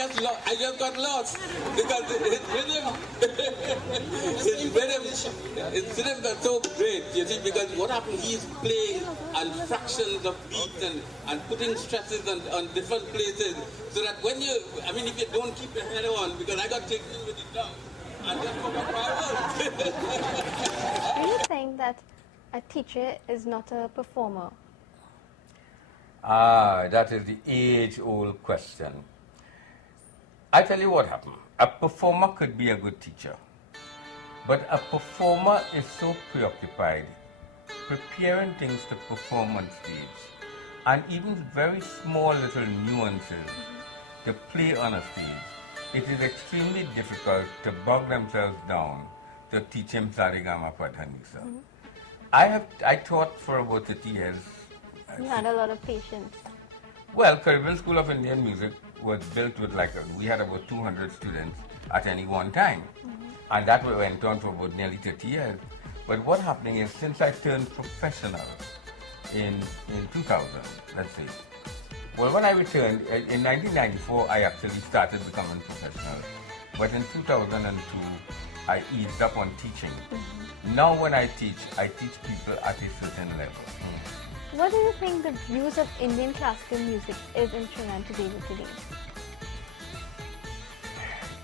I just got lost because his rhythm, his rhythm got so great. You see, because what happened? He's playing on fractions of beats and putting stresses on different places, so that when you, I mean, if you don't keep your head on, because I got taken with the drum. And then forgot my work. Do you think that a teacher is not a performer? That is the age-old question. I tell you what happened. A performer could be a good teacher, but a performer is so preoccupied preparing things to perform on stage, and even very small little nuances to play on a stage. It is extremely difficult to bog themselves down to teach him Sarigama Padhanisa. I taught for about 30 years. You had a lot of patience. Well, Caribbean School of Indian Music was built with we had about 200 students at any one time. And that went on for about nearly 30 years. But what happening is, since I turned professional in 2000, let's say, well, when I returned, in 1994, I actually started becoming professional. But in 2002, I eased up on teaching. Now when I teach people at a certain level. What do you think the views of Indian classical music is in Trinidad and Tobago today?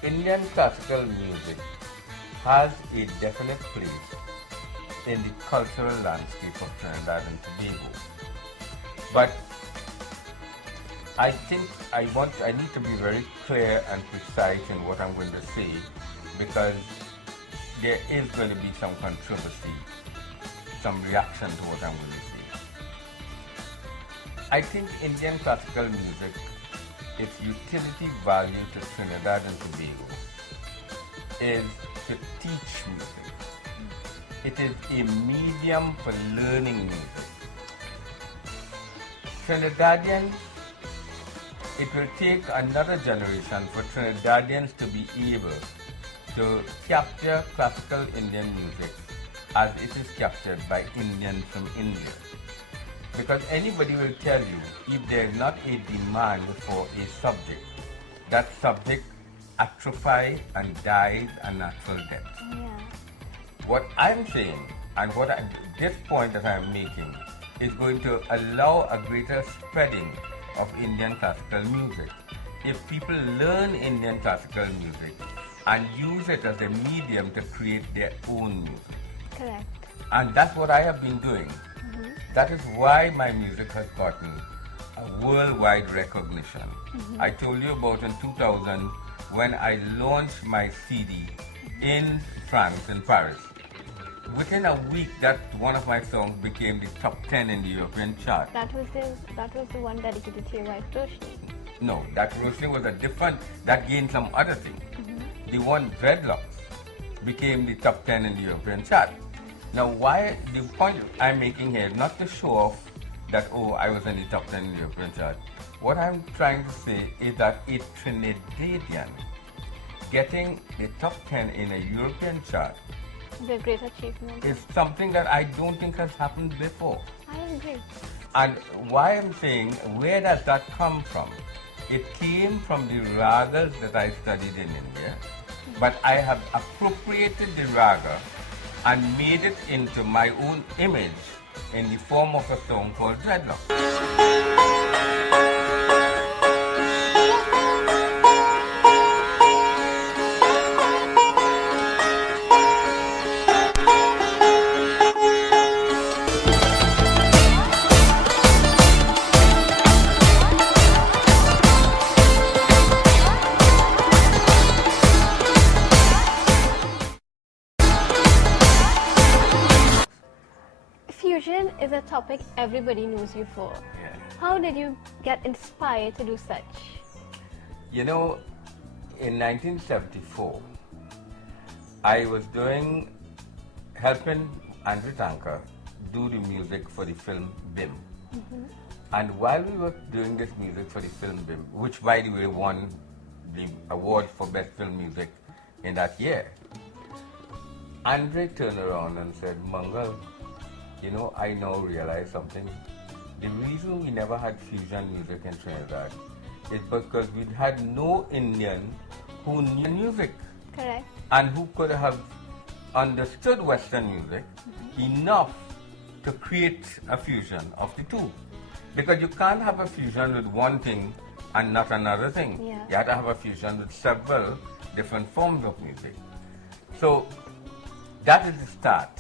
Indian classical music has a definite place in the cultural landscape of Trinidad and Tobago. But I think I need to be very clear and precise in what I'm going to say, because there is going to be some controversy, some reaction to what I'm going to say. I think Indian classical music, its utility value to Trinidad and Tobago is to teach music. It is a medium for learning music. Trinidadians, it will take another generation for Trinidadians to be able to capture classical Indian music as it is captured by Indians from India. Because anybody will tell you, if there is not a demand for a subject, that subject atrophies and dies a natural death. Yeah. What I'm saying, and this point that I'm making, is going to allow a greater spreading of Indian classical music. If people learn Indian classical music and use it as a medium to create their own music. Correct. And that's what I have been doing. That is why my music has gotten a worldwide recognition. I told you about in 2000 when I launched my CD in France, in Paris. Within a week, that one of my songs became the top 10 in the European chart. That was the one dedicated to your wife, Roshni. No, that Roshni was a different, that gained some other thing. The one, Dreadlocks, became the top 10 in the European chart. Now, the point I'm making here is not to show off that, oh, I was in the top 10 in the European chart. What I'm trying to say is that a Trinidadian getting the top 10 in a European chart The great achievement. is something that I don't think has happened before. I agree. And why I'm saying, where does that come from? It came from the ragas that I studied in India, but I have appropriated the raga and made it into my own image in the form of a song called Dreadlock. Fusion is a topic everybody knows you for. Yeah. How did you get inspired to do such? You know, in 1974, I was helping Andrew Tanker do the music for the film BIM. And while we were doing this music for the film BIM, which by the way won the award for best film music in that year, Andre turned around and said, Mungal, you know, I now realize something. The reason we never had fusion music in Trinidad is because we had no Indian who knew music Correct. and who could have understood Western music enough to create a fusion of the two. Because you can't have a fusion with one thing and not another thing. Yeah. You have to have a fusion with several different forms of music. So that is the start.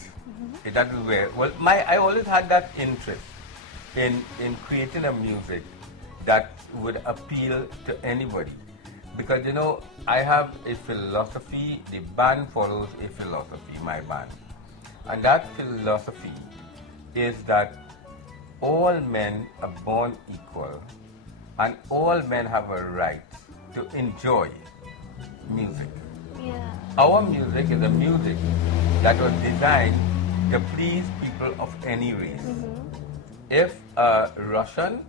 That is where, well, I always had that interest in creating a music that would appeal to anybody. Because, you know, I have a philosophy, the band follows a philosophy, my band. And that philosophy is that all men are born equal and all men have a right to enjoy music. Yeah. Our music is a music that was designed to please people of any race. If a Russian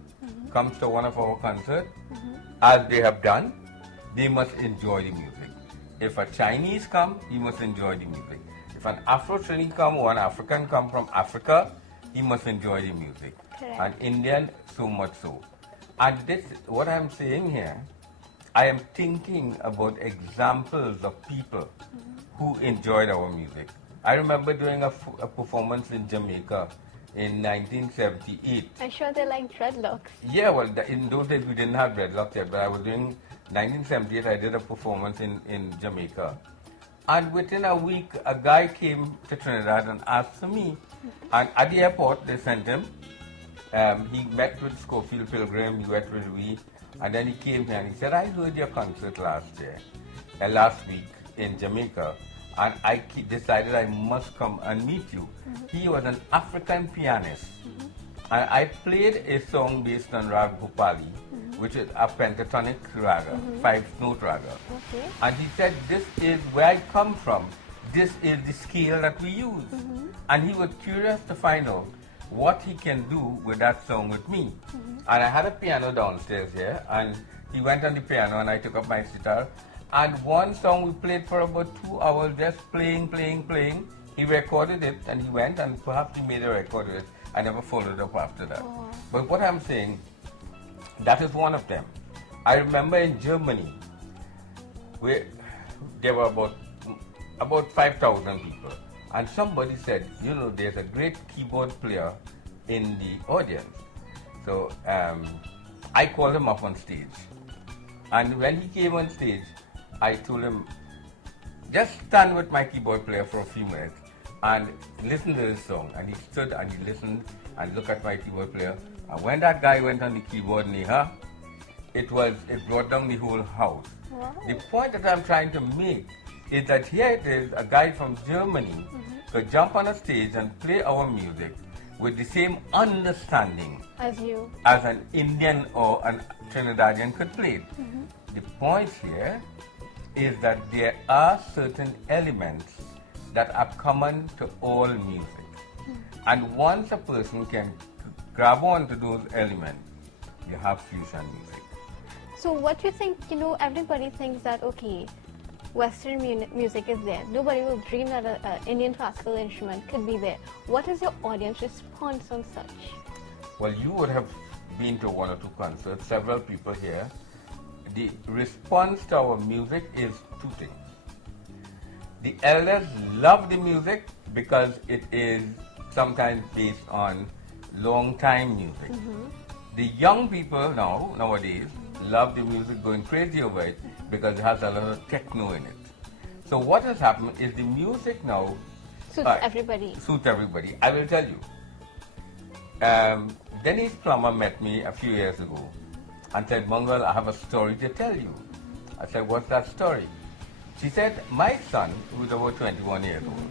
comes to one of our concerts, as they have done, they must enjoy the music. If a Chinese come, he must enjoy the music. If an Afro-Trini come or an African come from Africa, he must enjoy the music. Correct. And Indian, so much so. And this, what I'm saying here, I am thinking about examples of people who enjoyed our music. I remember doing a performance in Jamaica in 1978. I'm sure they like dreadlocks. Yeah, well, in those days we didn't have dreadlocks yet, but I was doing 1978. I did a performance in Jamaica, and within a week, a guy came to Trinidad and asked for me. And at the airport, they sent him. He met with Schofield Pilgrim. He met with we, and then he came here and he said, "I heard your concert last week in Jamaica, and I decided I must come and meet you." He was an African pianist, and I played a song based on Rag Bhupali, which is a pentatonic raga, 5-note raga. Okay. And he said, "This is where I come from. This is the scale that we use." And he was curious to find out what he can do with that song with me. And I had a piano downstairs here, and he went on the piano and I took up my sitar. And one song we played for about 2 hours, just playing. He recorded it and he went and perhaps he made a record of it. I never followed up after that. Oh. But what I'm saying, that is one of them. I remember in Germany, there were about 5,000 people. And somebody said, you know, there's a great keyboard player in the audience. So I called him up on stage. And when he came on stage, I told him, just stand with my keyboard player for a few minutes and listen to this song. And he stood and he listened and looked at my keyboard player. And when that guy went on the keyboard, Neha, it brought down the whole house. Wow. The point that I'm trying to make is that here it is, a guy from Germany could jump on a stage and play our music with the same understanding As you. as an Indian or an Trinidadian could play it. The point here is that there are certain elements that are common to all music. And once a person can grab on to those elements, you have fusion music. So what you think, you know, everybody thinks that, okay, Western music is there. Nobody will dream that an Indian classical instrument could be there. What is your audience response on such? Well, you would have been to 1 or 2 concerts, several people here. The response to our music is 2 things. The elders love the music because it is sometimes based on long time music. The young people nowadays love the music, going crazy over it because it has a lot of techno in it. So what has happened is the music now Suits everybody. Suits everybody. I will tell you. Denise Plummer met me a few years ago and said, "Mungal, I have a story to tell you." I said, "What's that story?" She said, "My son, who is about 21 years old,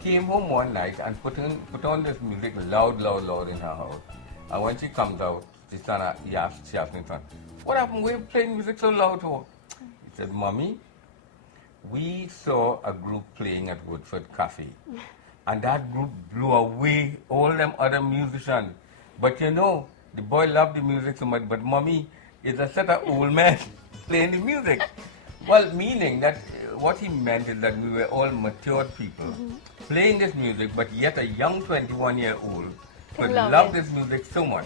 came home one night and put on this music loud in her house. And when she comes out, she asked me, son, what happened? We're playing music so loud for?" He said, "Mommy, we saw a group playing at Woodford Cafe. And that group blew away all them other musicians. But you know, the boy loved the music so much, but Mommy is a set of old men playing the music." Well, meaning that what he meant is that we were all matured people playing this music, but yet a young 21-year-old could Love love it. this music so much.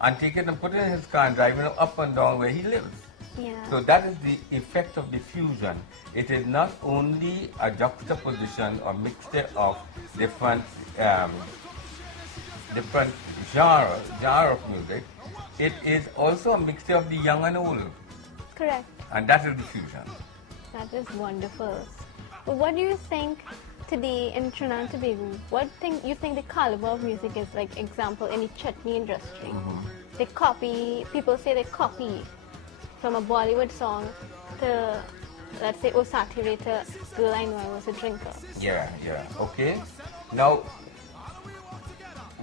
and take it and put it in his car and drive it up and down where he lives. Yeah. So that is the effect of the fusion. It is not only a juxtaposition or mixture of different different genre of music. It is also a mixture of the young and old, Correct. and that is the fusion. That is wonderful. But what do you think today in Trinidad and Tobago? What thing you think the caliber of music is? Like example, in the chutney industry, they copy. People say they copy from a Bollywood song to, let's say, Sathya to Girl I Know I Was a Drinker. Yeah. Okay. Now,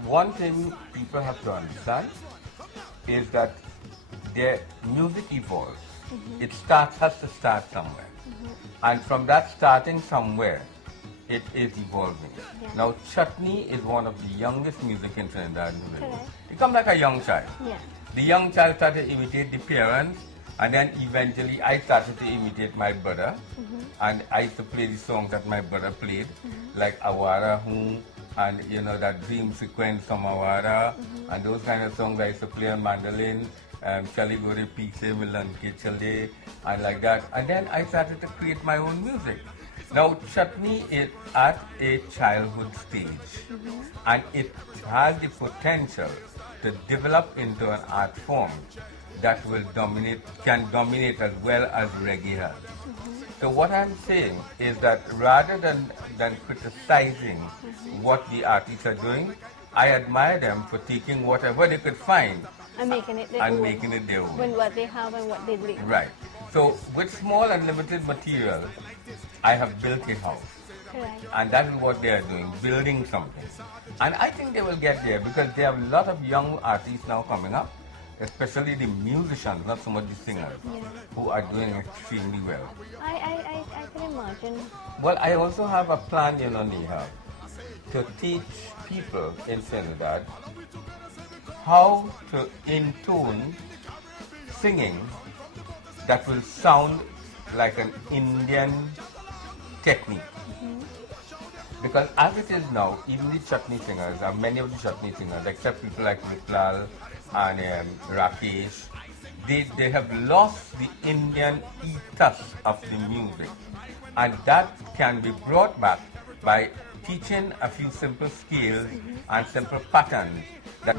one thing people have to understand is that their music evolves. It has to start somewhere. And from that starting somewhere, it is evolving. Yeah. Now, chutney is one of the youngest music in Trinidad and Tobago. Correct. It comes like a young child. Yeah. The young child started to imitate the parents, and then eventually I started to imitate my brother. And I used to play the songs that my brother played, like Awara Hoon, and you know that dream sequence from Awara, and those kind of songs I used to play on mandolin, Chali Gore Piche Milan Ke Chale, and like that. And then I started to create my own music. Now, chutney is at a childhood stage, and it has the potential to develop into an art form that can dominate as well as reggae has. So what I'm saying is that rather than criticizing what the artists are doing, I admire them for taking whatever they could find And making it their and own. making it their own. When what they have and what they believe. Right. So with small and limited material, I have built a house. Correct. And that is what they are doing, building something. And I think they will get there because they have a lot of young artists now coming up, especially the musicians, not so much the singers, who are doing extremely well. I can imagine. Well, I also have a plan, Neha, to teach people in Trinidad how to intone singing that will sound like an Indian technique. Because as it is now, even the chutney singers, many of the chutney singers, except people like Viplal and Rakesh, they have lost the Indian ethos of the music. And that can be brought back by teaching a few simple skills and simple patterns that